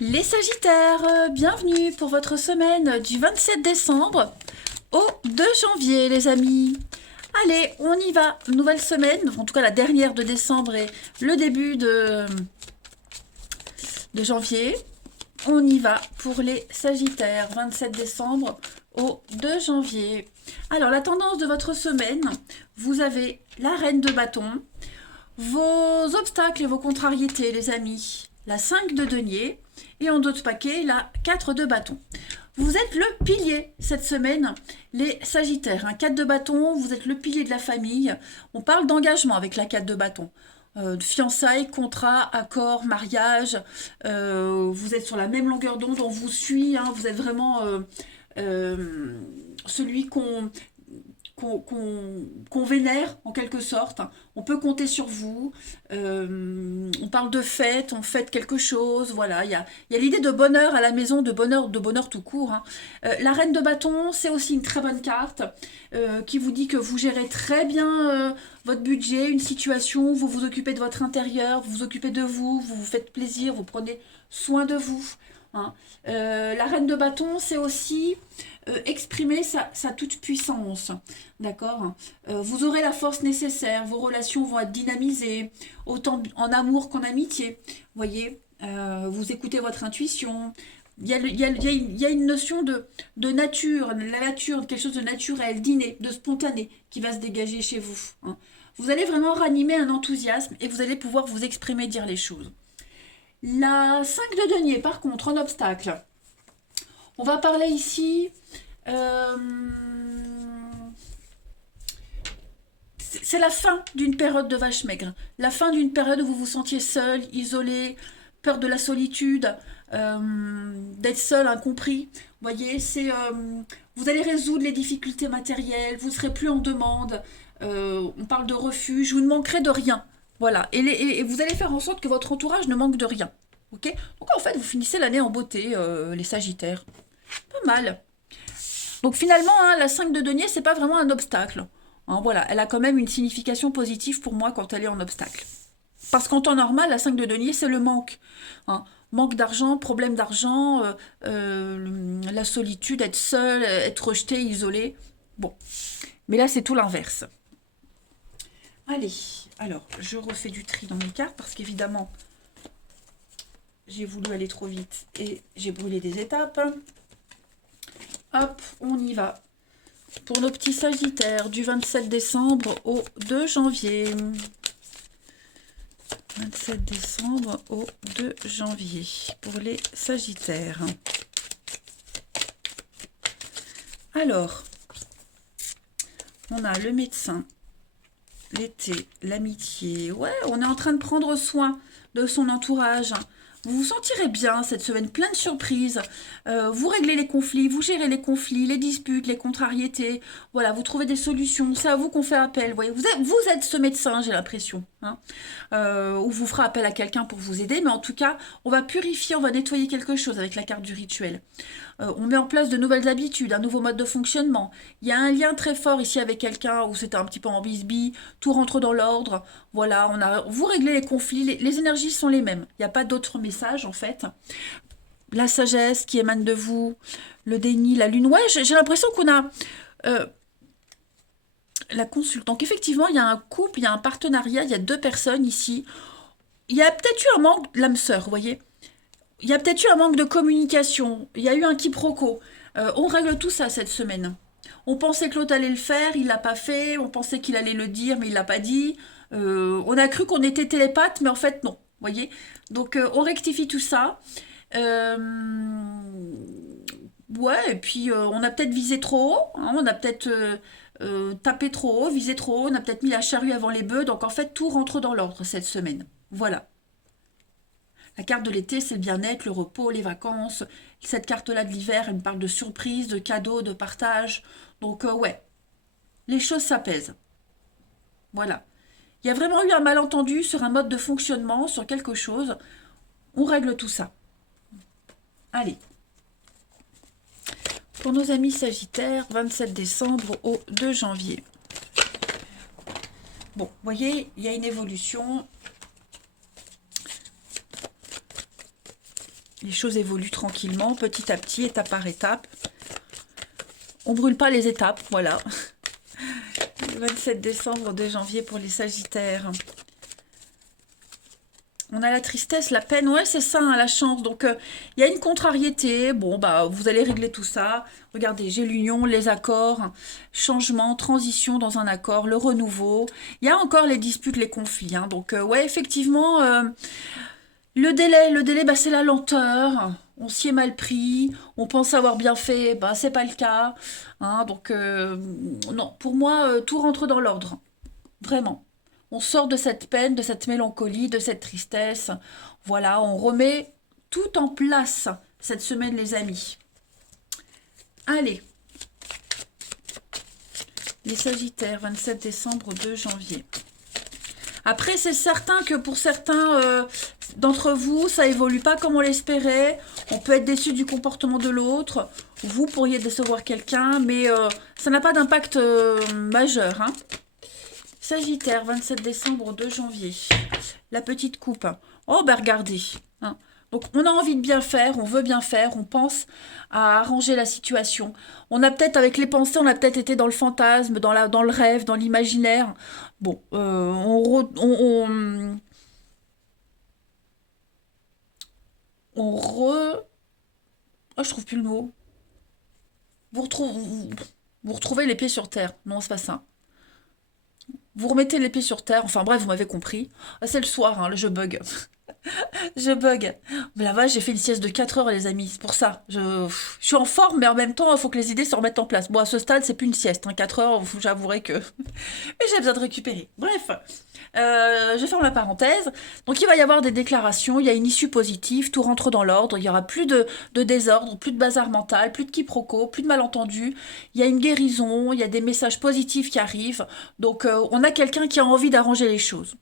Les Sagittaires, bienvenue pour votre semaine du 27 décembre au 2 janvier, les amis. Allez, on y va. Nouvelle semaine, en tout cas la dernière de décembre et le début de janvier. On y va pour les Sagittaires, 27 décembre au 2 janvier. Alors, la tendance de votre semaine, vous avez la reine de bâton, vos obstacles et vos contrariétés, les amis, la 5 de denier, et en d'autres paquets, la 4 de bâton. Vous êtes le pilier cette semaine, les Sagittaires. Un 4 de bâton, vous êtes le pilier de la famille. On parle d'engagement avec la 4 de bâton. De fiançailles, contrat, accord, mariage. Vous êtes sur la même longueur d'onde, on vous suit. Hein, vous êtes vraiment celui qu'on vénère en quelque sorte. On peut compter sur vous. On parle de fête, on fête quelque chose. Voilà, il y a l'idée de bonheur à la maison, de bonheur tout court. Hein. La reine de bâton, c'est aussi une très bonne carte qui vous dit que vous gérez très bien votre budget, une situation, vous vous occupez de votre intérieur, vous vous occupez de vous, vous vous faites plaisir, vous prenez soin de vous. Hein. La reine de bâton, c'est aussi exprimer sa toute-puissance. D'accord. Vous aurez la force nécessaire, vos relations vont être dynamisées, autant en amour qu'en amitié. Voyez, vous écoutez votre intuition. Il y a une notion de nature, la nature, quelque chose de naturel, d'inné, de spontané qui va se dégager chez vous. Hein. Vous allez vraiment ranimer un enthousiasme et vous allez pouvoir vous exprimer, dire les choses. La 5 de denier, par contre, en obstacle. On va parler ici. euh, c'est la fin d'une période de vache maigre. La fin d'une période où vous vous sentiez seul, isolé, peur de la solitude, d'être seul, incompris. Vous voyez, vous allez résoudre les difficultés matérielles, vous ne serez plus en demande. On parle de refuge, vous ne manquerez de rien. Voilà, et vous allez faire en sorte que votre entourage ne manque de rien. Ok. Donc en fait, vous finissez l'année en beauté, les Sagittaires. Pas mal. Donc finalement, hein, la 5 de denier, c'est pas vraiment un obstacle. Hein, voilà, elle a quand même une signification positive pour moi quand elle est en obstacle. Parce qu'en temps normal, la 5 de denier, c'est le manque. Hein. Manque d'argent, problème d'argent, la solitude, être seul, être rejeté, isolé. Bon. Mais là, c'est tout l'inverse. Allez, alors, je refais du tri dans mes cartes parce qu'évidemment, j'ai voulu aller trop vite et j'ai brûlé des étapes. Hop, on y va. Pour nos petits Sagittaires, du 27 décembre au 2 janvier. 27 décembre au 2 janvier pour les Sagittaires. Alors, on a le médecin, l'été, l'amitié. Ouais, on est en train de prendre soin de son entourage. Vous vous sentirez bien cette semaine, plein de surprises. Vous réglez les conflits, vous gérez les conflits, les disputes, les contrariétés. Voilà, vous trouvez des solutions. C'est à vous qu'on fait appel. Voyez, vous êtes ce médecin, j'ai l'impression. Hein, ou vous fera appel à quelqu'un pour vous aider. Mais en tout cas, on va purifier, on va nettoyer quelque chose avec la carte du rituel. On met en place de nouvelles habitudes, un nouveau mode de fonctionnement. Il y a un lien très fort ici avec quelqu'un où c'était un petit peu en bisbille, tout rentre dans l'ordre. Voilà, vous réglez les conflits, les énergies sont les mêmes. Il n'y a pas d'autre message en fait. La sagesse qui émane de vous, le déni, la lune. Ouais, j'ai l'impression qu'on a la consultante. Donc effectivement, il y a un couple, il y a un partenariat, il y a deux personnes ici. Il y a peut-être eu un manque de l'âme sœur, vous voyez. Il y a peut-être eu un manque de communication, il y a eu un quiproquo. On règle tout ça cette semaine. On pensait que l'autre allait le faire, il l'a pas fait. On pensait qu'il allait le dire, mais il l'a pas dit. On a cru qu'on était télépathe, mais en fait non. Voyez. Donc on rectifie tout ça. Euh, ouais, et puis on a peut-être visé trop haut. Hein, on a peut-être tapé trop haut, visé trop haut. On a peut-être mis la charrue avant les bœufs. Donc en fait tout rentre dans l'ordre cette semaine. Voilà. La carte de l'été, c'est le bien-être, le repos, les vacances. Cette carte-là de l'hiver, elle me parle de surprise, de cadeaux, de partage. Donc, ouais, les choses s'apaisent. Voilà. Il y a vraiment eu un malentendu sur un mode de fonctionnement, sur quelque chose. On règle tout ça. Allez. Pour nos amis Sagittaires, 27 décembre au 2 janvier. Bon, vous voyez, il y a une évolution. Les choses évoluent tranquillement, petit à petit, étape par étape. On brûle pas les étapes, voilà. Le 27 décembre, 2 janvier pour les Sagittaires. On a la tristesse, la peine, ouais c'est ça, hein, la chance. Donc il y a une contrariété, bon bah vous allez régler tout ça. Regardez, j'ai l'union, les accords, changement, transition dans un accord, le renouveau. Il y a encore les disputes, les conflits, hein. Donc ouais effectivement, le délai bah, c'est la lenteur. On s'y est mal pris, on pense avoir bien fait, bah c'est pas le cas, hein. Donc non, pour moi tout rentre dans l'ordre, vraiment. On sort de cette peine, de cette mélancolie, de cette tristesse. Voilà, on remet tout en place cette semaine, les amis. Allez, les Sagittaires, 27 décembre, 2 janvier. Après, c'est certain que pour certains d'entre vous, ça évolue pas comme on l'espérait. On peut être déçu du comportement de l'autre. Vous pourriez décevoir quelqu'un, mais ça n'a pas d'impact majeur, hein. Sagittaire, 27 décembre, 2 janvier. La petite coupe. Oh, ben regardez, hein. Donc, on a envie de bien faire, on veut bien faire, on pense à arranger la situation. On a peut-être, avec les pensées, on a peut-être été dans le fantasme, dans le rêve, dans l'imaginaire. Bon, oh, je trouve plus le mot. Vous retrouvez les pieds sur terre. Non, c'est pas ça. Vous remettez les pieds sur terre. Enfin bref, vous m'avez compris. Ah, c'est le soir, hein, je bug. Je bug. Mais la vache, j'ai fait une sieste de 4 heures, les amis. C'est pour ça. Je suis en forme, mais en même temps, il faut que les idées se remettent en place. Bon, à ce stade, c'est plus une sieste, hein. 4 heures, j'avouerai que... Mais j'ai besoin de récupérer. Bref, je ferme la parenthèse. Donc, il va y avoir des déclarations. Il y a une issue positive. Tout rentre dans l'ordre. Il n'y aura plus de désordre, plus de bazar mental, plus de quiproquos, plus de malentendus. Il y a une guérison. Il y a des messages positifs qui arrivent. Donc, on a quelqu'un qui a envie d'arranger les choses.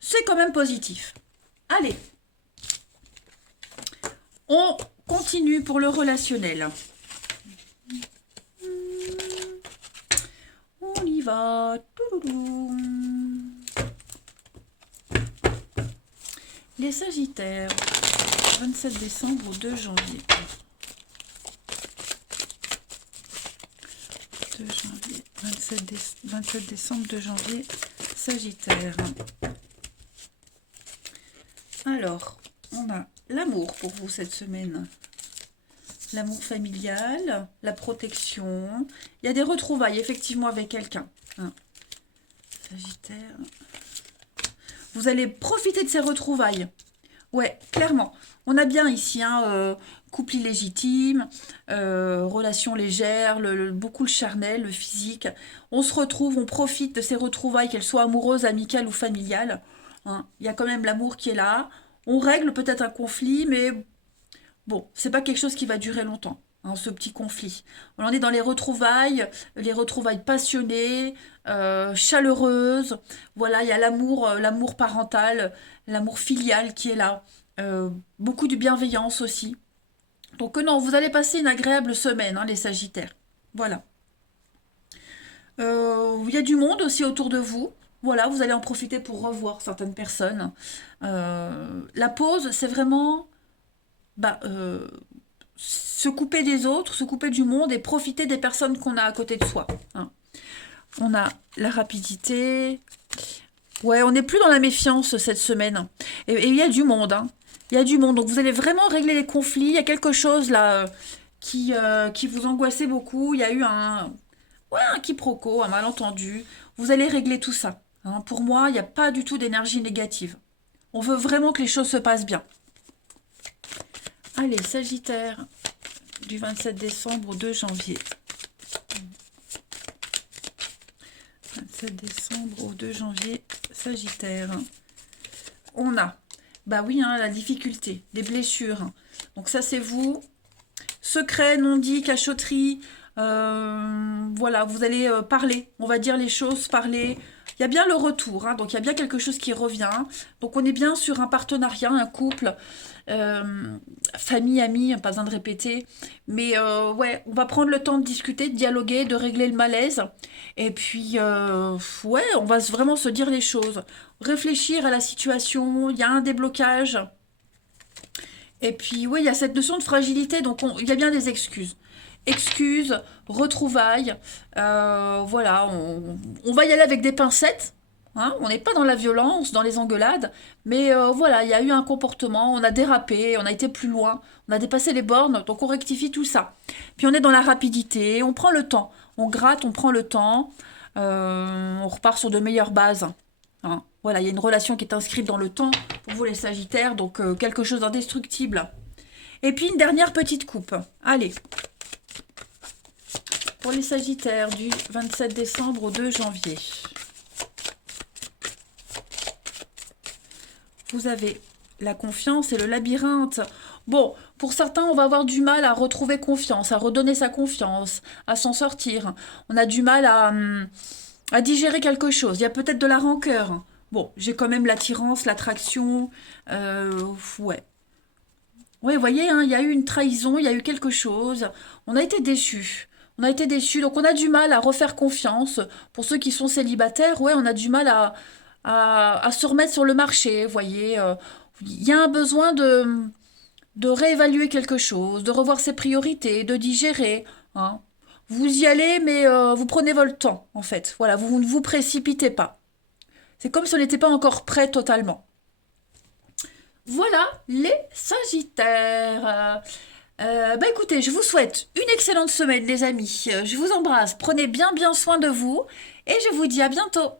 C'est quand même positif. Allez, on continue pour le relationnel. On y va. Les Sagittaires, 27 décembre, 2 janvier. 2 janvier, 27 décembre, 2 janvier, Sagittaire. Alors, on a l'amour pour vous cette semaine. L'amour familial, la protection. Il y a des retrouvailles, effectivement, avec quelqu'un, hein. Sagittaire. Vous allez profiter de ces retrouvailles. Ouais, clairement. On a bien ici, hein, couple illégitime, relation légère, beaucoup le charnel, le physique. On se retrouve, on profite de ces retrouvailles, qu'elles soient amoureuses, amicales ou familiales, hein. Il y a quand même l'amour qui est là. On règle peut-être un conflit, mais bon, c'est pas quelque chose qui va durer longtemps, hein, ce petit conflit. On en est dans les retrouvailles passionnées, chaleureuses. Voilà, il y a l'amour, l'amour parental, l'amour filial qui est là. Beaucoup de bienveillance aussi. Donc non, vous allez passer une agréable semaine, hein, les Sagittaires. Voilà. Il y a du monde aussi autour de vous. Voilà, vous allez en profiter pour revoir certaines personnes. La pause, c'est vraiment bah, se couper des autres, se couper du monde et profiter des personnes qu'on a à côté de soi, hein. On a la rapidité. Ouais, on n'est plus dans la méfiance cette semaine. Et il y a du monde, hein. Il y a du monde. Donc vous allez vraiment régler les conflits. Il y a quelque chose là qui vous angoissait beaucoup. Il y a eu un quiproquo, un malentendu. Vous allez régler tout ça, hein. Pour moi, il n'y a pas du tout d'énergie négative. On veut vraiment que les choses se passent bien. Allez, Sagittaire, du 27 décembre au 2 janvier. 27 décembre au 2 janvier, Sagittaire. On a, bah oui, hein, la difficulté, des blessures. Donc ça, c'est vous. Secret, non-dit, cachotterie. Voilà, vous allez parler. On va dire les choses, parler. Il y a bien le retour, hein, donc il y a bien quelque chose qui revient. Donc on est bien sur un partenariat, un couple, famille, amis, pas besoin de répéter. Mais ouais, on va prendre le temps de discuter, de dialoguer, de régler le malaise. Et puis, ouais, on va vraiment se dire les choses. Réfléchir à la situation, il y a un déblocage. Et puis, oui, il y a cette notion de fragilité, donc il y a bien des excuses. Excuses, retrouvailles, voilà, on va y aller avec des pincettes, hein, on n'est pas dans la violence, dans les engueulades, mais voilà, il y a eu un comportement, on a dérapé, on a été plus loin, on a dépassé les bornes, donc on rectifie tout ça. Puis on est dans la rapidité, on prend le temps, on gratte, on prend le temps, on repart sur de meilleures bases. Hein. Voilà, il y a une relation qui est inscrite dans le temps pour vous les Sagittaires, donc quelque chose d'indestructible. Et puis une dernière petite coupe. Allez, pour les Sagittaires du 27 décembre au 2 janvier. Vous avez la confiance et le labyrinthe. Bon, pour certains, on va avoir du mal à retrouver confiance, à redonner sa confiance, à s'en sortir. On a du mal à digérer quelque chose. Il y a peut-être de la rancœur. Bon, j'ai quand même l'attirance, l'attraction. Ouais. Ouais, vous voyez, hein, il y a eu une trahison, il y a eu quelque chose. On a été déçus. On a été déçus, donc on a du mal à refaire confiance. Pour ceux qui sont célibataires, ouais, on a du mal à se remettre sur le marché, vous voyez. Il y a un besoin de réévaluer quelque chose, de revoir ses priorités, de digérer. Hein. Vous y allez, mais vous prenez votre temps, en fait. Voilà, vous ne vous précipitez pas. C'est comme si on n'était pas encore prêt totalement. Voilà les Sagittaires. Bah écoutez, je vous souhaite une excellente semaine les amis. Je vous embrasse, prenez bien soin de vous et je vous dis à bientôt.